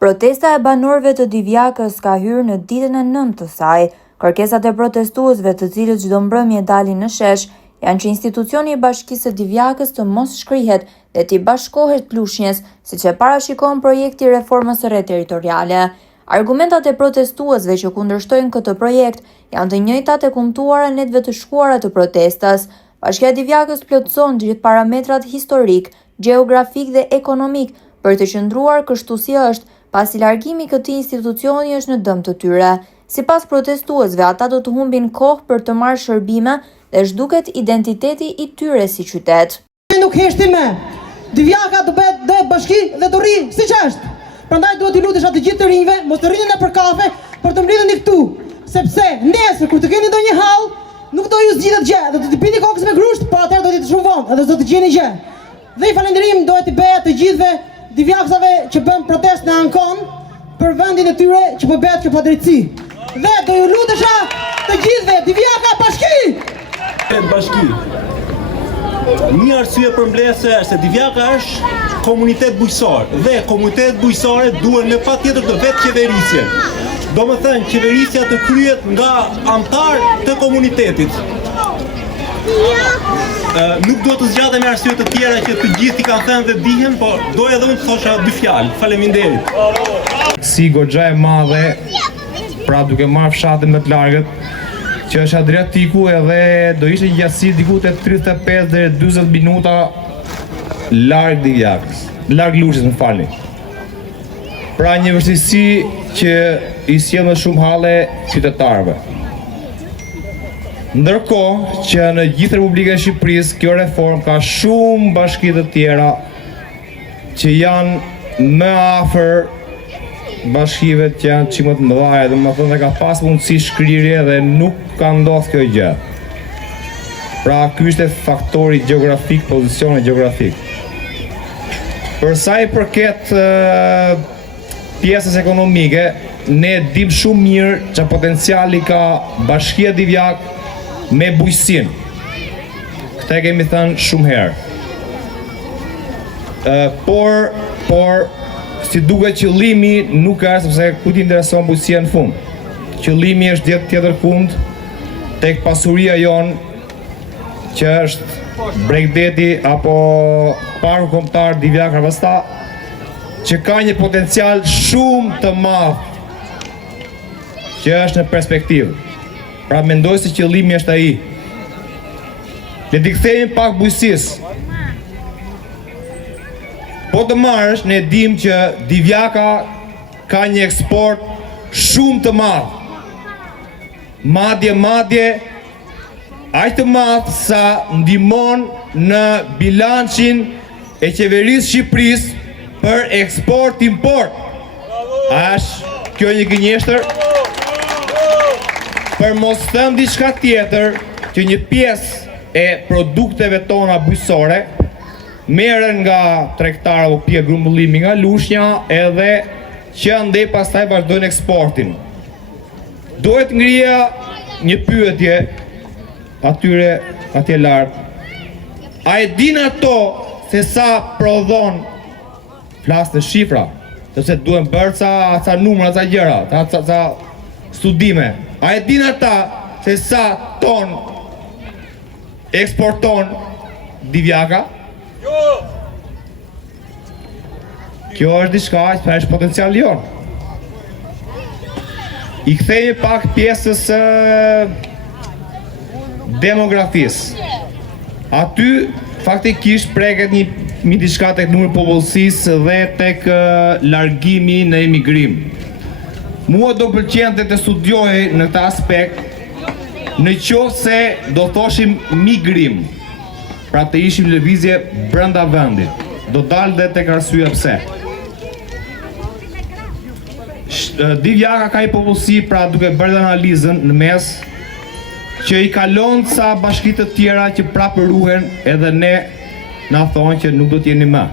Protesta e banorëve të Divjakës ka hyrë në ditën e 9 të saj. Kërkesat e protestuesve, të cilët çdo mbrëmje dalin në shesh, janë që institucioni i Bashkisë së Divjakës të mos shkrihet dhe t'i bashkohet Lushnjës, siç e parashikon projekti i reformës së re territoriale. Argumentat e protestuesve që kundërshtojnë këtë projekt janë të njëjtat e kumtuara në netëve të shkuara të protestës. Bashkia e Divjakës plotëson të gjithë parametrat historik, gjeografik dhe ekonomik për të qëndruar kështu si është, pasi largimi i këtij institucioni është në dëm të tyre. Sipas protestuesve, ata do të humbin kohë për të marrë shërbime dhe zhduket identiteti i tyre si qytet. Nuk heshti me Divjaka të bëhet dhe bashki dhe të rri siç është. Prandaj duhet t'i lutesh atë gjithë të rinjve, mos të rrini për kafe, për të mbledhur këtu, sepse nesër kur të keni ndonjë hall, nuk do ju zgjidhet gjë, do të pini kokës me grusht, por atëherë do të jetë shumë vonë, edhe do të gjeni gjë. Dhe i falënderim duhet t'i bëhet të gjithëve Divjaksave që bën protestë në Ankon për vendin e tyre që po bëhet kjo padrejtësi. Dhe do ju lutesha të gjithëve Divjaka bashki. Një arsye për mbledhje është se Divjaka është komunitet bujqësor dhe komunitetet bujqësore duhen me patjetër të vetë qeverisjen. Domethënë qeverisja të kryhet nga anëtar të komunitetit. Nuk do të zgjatem me arsye të tjera që të gjithë i kanë thënë dhe dihen, por doja edhe unë të thosha dy fjalë. Faleminderit. Si goxha e madhe, pra duke marrë fshatin më të largët, që është Adriatiku, edhe do ishte një gjatësi diku te 35 deri 40 minuta larg Divjakës, larg Lushnjës, më falni. Pra një vështirësi që i sjell më shumë halle qytetarëve. Ndërkohë që në gjithë Republikën e Shqipërisë kjo reformë ka shumë bashki të tjera që janë më afër bashkive që janë çimo të mëdha, dhe më thonë ka pas mundësi shkrirje dhe nuk ka ndodhur kjo gjë. Pra ky është faktori gjeografik, pozicioni gjeografik. Për sa i përket pjesës ekonomike, ne dim shumë mirë që potenciali ka Bashkia Divjak me bujqësinë. Këtë e kemi thënë shumë herë. Por si duket qëllimi nuk është, sepse ku t'i intereson bujqësia në fund. Qëllimi është tjetër kund tek pasuria jon që është Bregdeti apo parku kombëtar Divjak Harvesta, që ka një potencial shumë të madh që është në perspektivë. Pra mendoj se qëllimi është ai. Le t'i kthehemi pak bujqësisë. Po të marrësh, ne dim që Divjaka ka një eksport shumë të madh. Madje aq të madh sa ndihmon në bilancin e qeverisë Shqipërisë për eksport-import. Është kjo një gënjeshtër? Për mos thënë diçka tjetër, që një pjesë e produkteve tona bujqësore merren nga tregtarë apo pije grumbullimi nga Lushnja, edhe që andej pastaj vazhdojnë eksportin. Duhet ngrija një pyetje atje lart. A e din ato se sa prodhon, flas në shifra, sepse duhen bërë ca numra, ca gjëra, ca studime. A e din ata se sa ton eksporton Divjaka? Kjo është diçka që është potenciali jon. I kthehemi pak pjesës demografisë. Aty faktikisht preket një diçka tek numri i popullsisë dhe tek largimi në emigrim. Mua do pëlqente të studioj në këtë aspekt, në qoftë se do thoshim migrim, pra të ishim lëvizje brenda vendit. Do dalë dhe tek arsyeja pse. Divjaka ka një popullsi, pra duke bërë analizën në mes, që i kalon ca bashki të tjera që prapë ruhen, edhe ne na thonë që nuk do t'jeni më.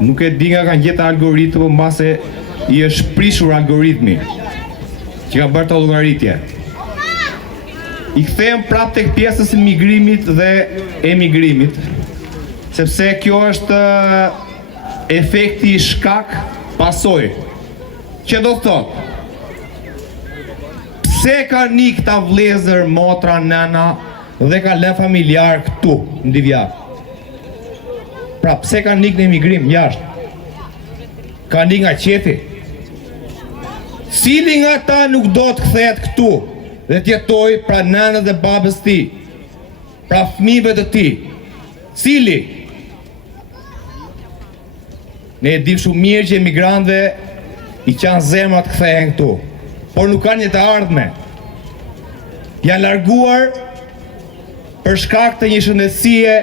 Nuk e di nga kanë gjetur algoritëm, por mbase i është prishur algoritmi që ka bërë të llogaritje. I kthehem prapë tek pjesës e migrimit dhe emigrimit, sepse kjo është efekti shkak pasoj. Që do thot, pse ka një këta vlezër, motra, nana dhe ka lënë familjar këtu në Divjak? Pra pse ka një në emigrim jashtë? Ka një nga qefi? Cili nga ta nuk do të kthehet këtu dhe tjetoj pra nënës dhe babës ti, pra fëmijëve të ti? Cili? Ne e dim shumë mirë që emigrantëve i qanë zemrat kthehen këtu, por nuk kanë një të ardhme. Janë larguar për shkak të një shëndetësie,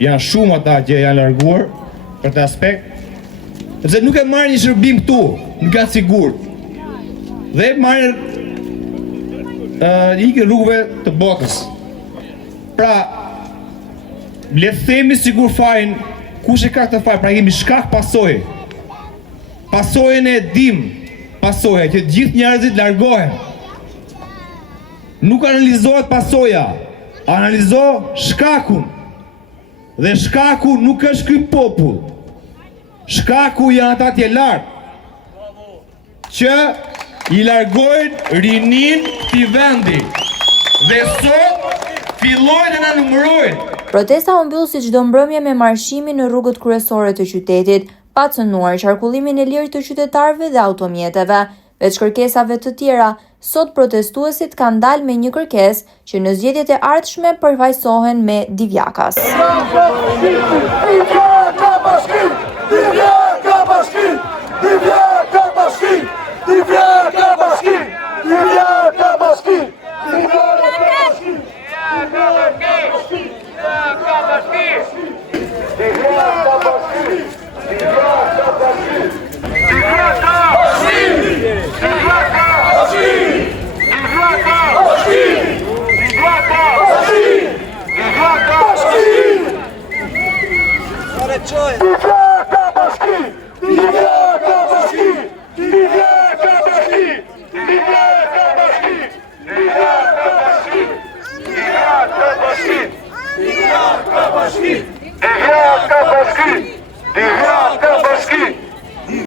janë shumë ata që janë larguar për të aspekt, sepse nuk e marrë një shërbim këtu, nuk janë sigurt. Dhe marrë ikë rrugëve të botës. Pra, le të themi sigur fajin, kush e ka këtë faj, pra kemi shkak pasojë. Pasojën e dim, pasojë që gjithë njerëzit largohen. Nuk analizohet pasoja, analizo shkakun. Dhe shkaku nuk është ky popull. Shkaku janë ata të lartë që i largojnë rinin këtij vendi. Dhe sot fillojnë të na numërojnë. Protesta u mbyll si çdo mbrëmje me marshimin në rrugët kryesore të qytetit, pa cënuar qarkullimin e lirë të qytetarëve dhe automjeteve. Veç kërkesave të tjera, sot protestuesit kanë dalë me një kërkesë që në zgjedhjet e ardhshme përfaqësohen me Divjakas. Divjaka bashki!